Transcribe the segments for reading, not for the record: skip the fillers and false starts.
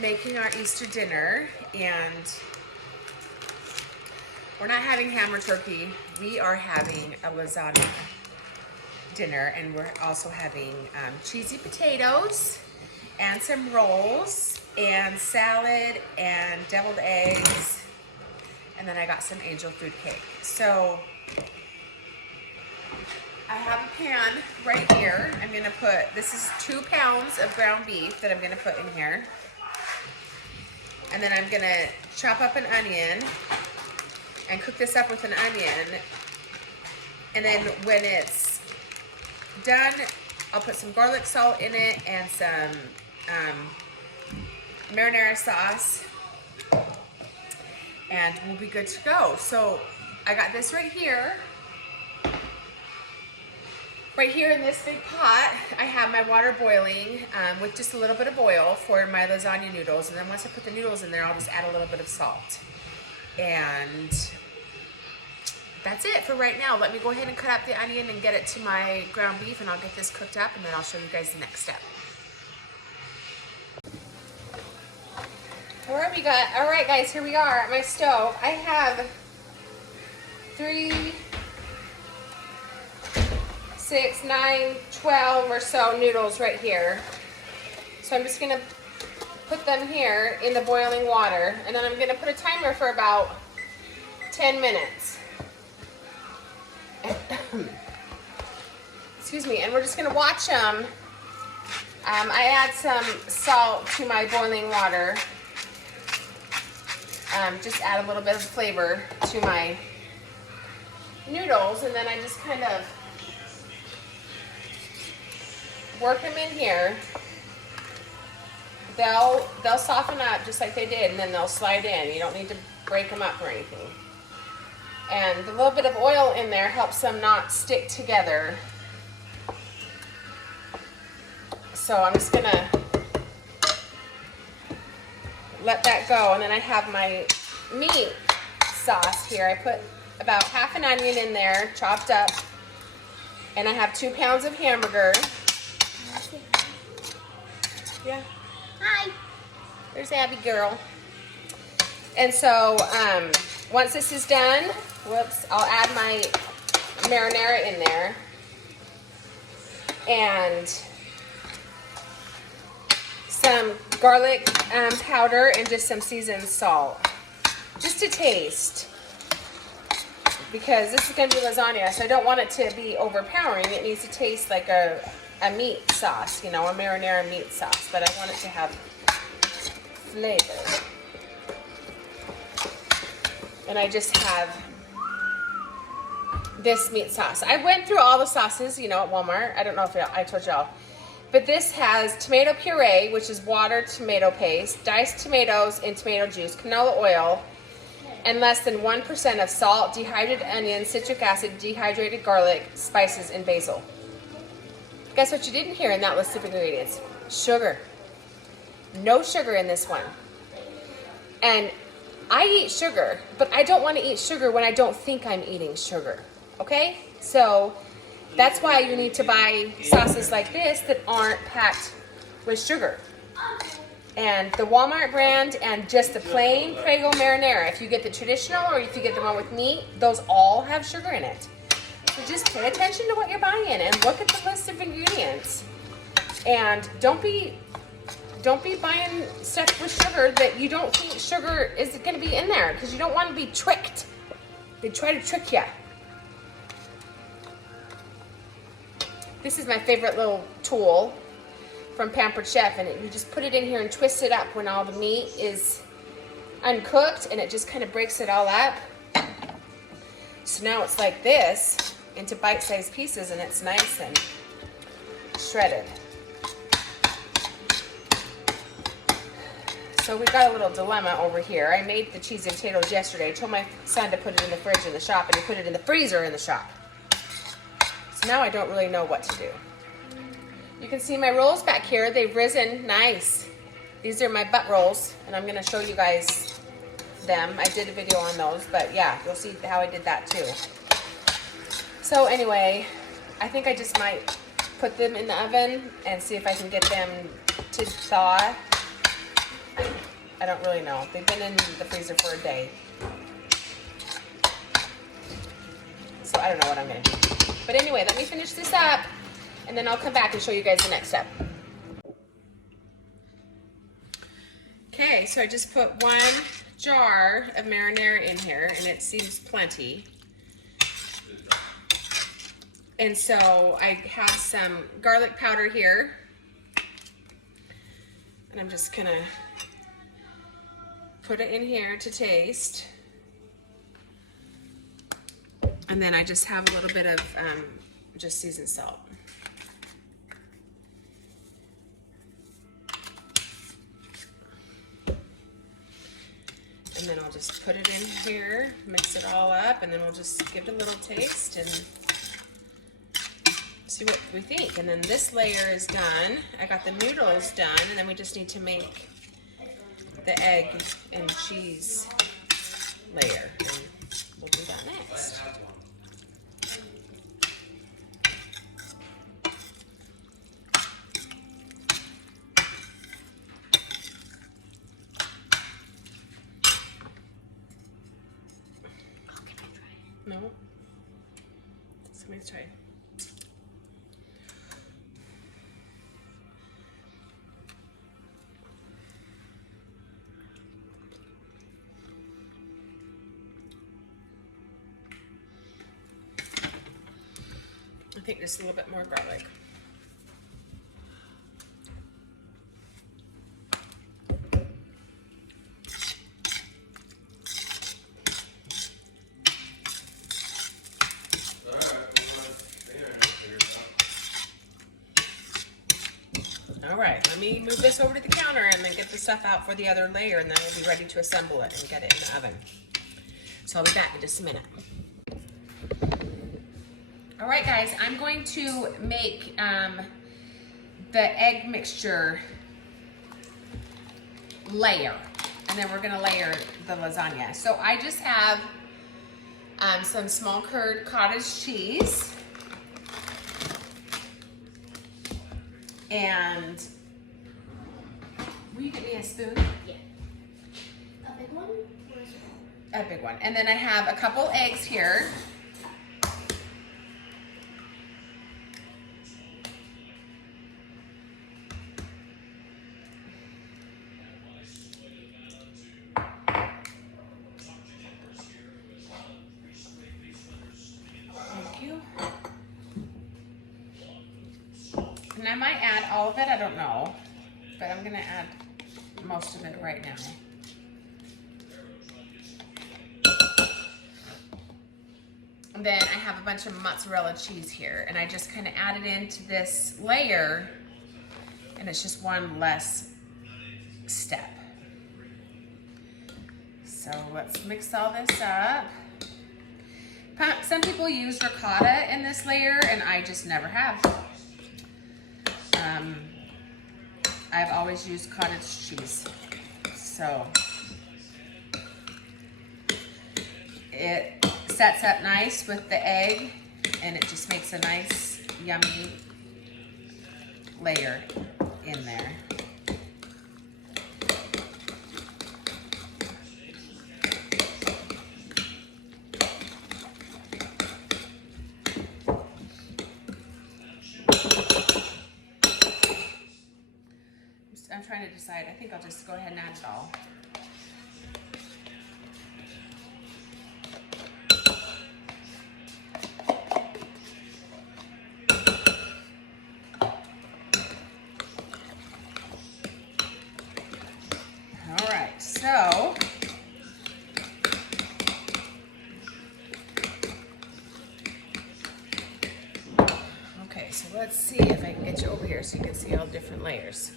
making our Easter dinner, and we're not having ham or turkey. We are having a lasagna dinner, and we're also having cheesy potatoes and some rolls and salad and deviled eggs, and then I got some angel food cake. So I have a pan right here. I'm gonna put, this is 2 pounds of ground beef that I'm gonna put in here. And then I'm gonna chop up an onion and cook this up with an onion. And then when it's done, I'll put some garlic salt in it and some marinara sauce, and we'll be good to go. So I got this right here. Right here in this big pot, I have my water boiling with just a little bit of oil for my lasagna noodles. And then once I put the noodles in there, I'll just add a little bit of salt. And that's it for right now. Let me go ahead and cut up the onion and get it to my ground beef, and I'll get this cooked up, and then I'll show you guys the next step. All right guys, here we are at my stove. I have 3, 6, 9, 12 or so noodles right here. So I'm just gonna put them here in the boiling water, and then I'm gonna put a timer for about 10 minutes. Excuse me, and we're just gonna watch them. I add some salt to my boiling water. Just add a little bit of flavor to my noodles, and then I just kind of work them in here. They'll soften up just like they did, and then they'll slide in. You don't need to break them up or anything. And the little bit of oil in there helps them not stick together. So I'm just gonna let that go, and then I have my meat sauce here. I put about half an onion in there, chopped up, and I have 2 pounds of hamburger. Yeah. Hi. There's Abby girl. And so once this is done, I'll add my marinara in there, and some garlic powder and just some seasoned salt, just to taste, because this is going to be lasagna, so I don't want it to be overpowering. It needs to taste like a meat sauce, you know, a marinara meat sauce, but I want it to have flavor. And I just have this meat sauce. I went through all the sauces, you know, at Walmart. I don't know if I told y'all. But this has tomato puree, which is water tomato paste, diced tomatoes and tomato juice, canola oil, and less than 1% of salt, dehydrated onion, citric acid, dehydrated garlic, spices, and basil. Guess what you didn't hear in that list of ingredients? Sugar. No sugar in this one. And I eat sugar, but I don't want to eat sugar when I don't think I'm eating sugar. Okay? So that's why you need to buy sauces like this that aren't packed with sugar. And the Walmart brand and just the plain Prego marinara, if you get the traditional or if you get the one with meat, those all have sugar in it. So just pay attention to what you're buying and look at the list of ingredients. And don't be buying stuff with sugar that you don't think sugar is going to be in there, because you don't want to be tricked. They try to trick you. This is my favorite little tool from Pampered Chef, and you just put it in here and twist it up when all the meat is uncooked, and it just kind of breaks it all up. So now it's like this into bite-sized pieces, and it's nice and shredded. So we got a little dilemma over here. I made the cheesy potatoes yesterday. I told my son to put it in the fridge in the shop, and he put it in the freezer in the shop. So now I don't really know what to do. You can see my rolls back here. They've risen nice. These are my butt rolls, and I'm going to show you guys them. I did a video on those, but yeah, you'll see how I did that too. So anyway, I think I just might put them in the oven and see if I can get them to thaw. I don't really know. They've been in the freezer for a day. So I don't know what I'm gonna do. But anyway, let me finish this up and then I'll come back and show you guys the next step. Okay, so I just put 1 jar of marinara in here and it seems plenty. And so I have some garlic powder here. And I'm just gonna put it in here to taste. And then I just have a little bit of just seasoned salt. And then I'll just put it in here, mix it all up, and then we'll just give it a little taste and see what we think. And then this layer is done. I got the noodles done, and then we just need to make the egg and cheese layer. And we'll do that next. No? Somebody's trying. I think just a little bit more garlic. All right, let me move this over to the counter and then get the stuff out for the other layer, and then we'll be ready to assemble it and get it in the oven. So I'll be back in just a minute. All right, guys, I'm going to make the egg mixture layer, and then we're gonna layer the lasagna. So I just have some small curd cottage cheese. And will you get me a spoon? Yeah. A big one? Or is it a big one? And then I have a couple eggs here. Thank you. And I might add all of it, I don't know, but I'm gonna add most of it right now. And then I have a bunch of mozzarella cheese here, and I just kind of add it into this layer, and it's just one less step. So let's mix all this up. Some people use ricotta in this layer, and I just never have. I've always used cottage cheese, so it sets up nice with the egg, and it just makes a nice, yummy layer in there. I'm trying to decide. I think I'll just go ahead and add it all. All right, so okay, so let's see if I can get you over here so you can see all different layers.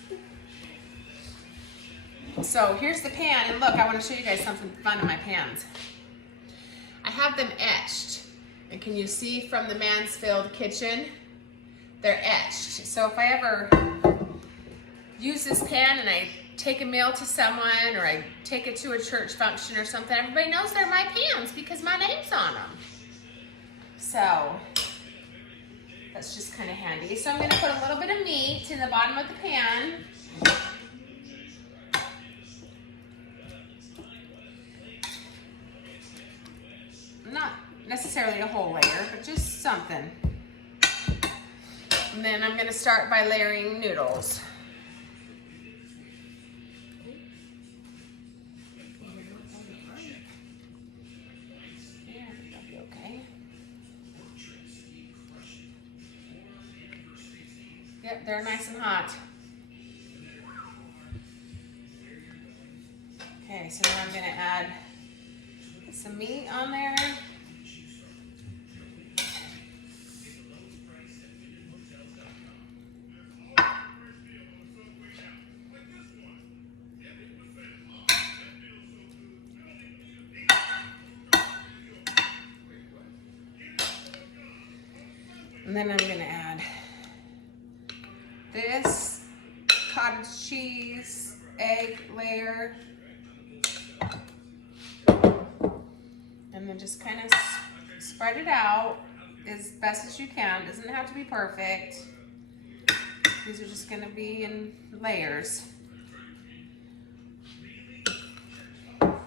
So here's the pan, and look, I want to show you guys something fun in my pans. I have them etched, and can you see from the Mansfield kitchen? They're etched. So if I ever use this pan and I take a meal to someone, or I take it to a church function or something, everybody knows they're my pans because my name's on them. So that's just kind of handy. So I'm going to put a little bit of meat in the bottom of the pan. necessarily a whole layer, but just something. And then I'm gonna start by layering noodles. Yeah, that'll be okay. Yep, they're nice and hot. Okay, so now I'm gonna add some meat on there. And then I'm gonna add this cottage cheese, egg layer, and then just kind of spread it out as best as you can. It doesn't have to be perfect. These are just gonna be in layers. And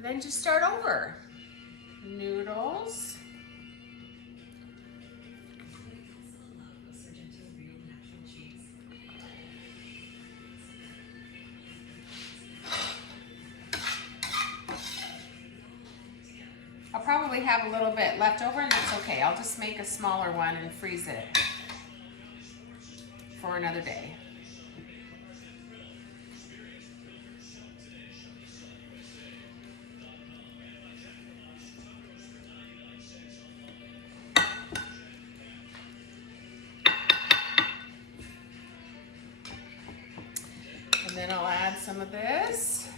then just start over. Noodles. I'll probably have a little bit left over, and that's okay. I'll just make a smaller one and freeze it for another day. And then I'll add some of this.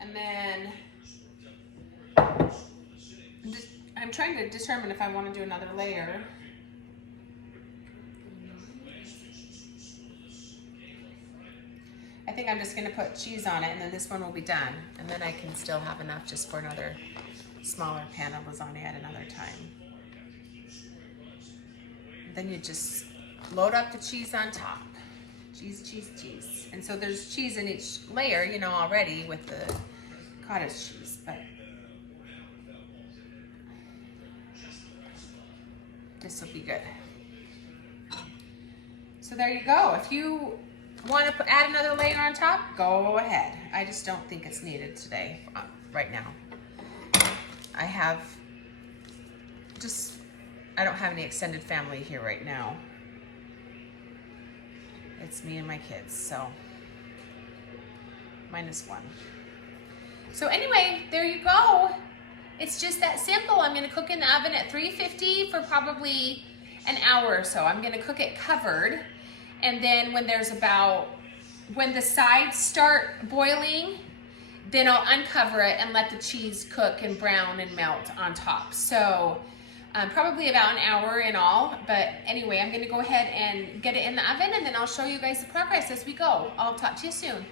And then I'm trying to determine if I want to do another layer. I think I'm just going to put cheese on it, and then this one will be done. And then I can still have enough just for another smaller pan of lasagna at another time. And then you just load up the cheese on top. Cheese, cheese, cheese. And so there's cheese in each layer, you know, already with the cottage cheese, but this will be good. So there you go. If you want to add another layer on top, go ahead. I just don't think it's needed today, right now. I don't have any extended family here right now. It's me and my kids, so -1. So anyway, there you go. It's just that simple. I'm gonna cook in the oven at 350 for probably an hour or so. I'm gonna cook it covered. And then when the sides start boiling, then I'll uncover it and let the cheese cook and brown and melt on top. So probably about an hour in all. But anyway, I'm gonna go ahead and get it in the oven, and then I'll show you guys the progress as we go. I'll talk to you soon.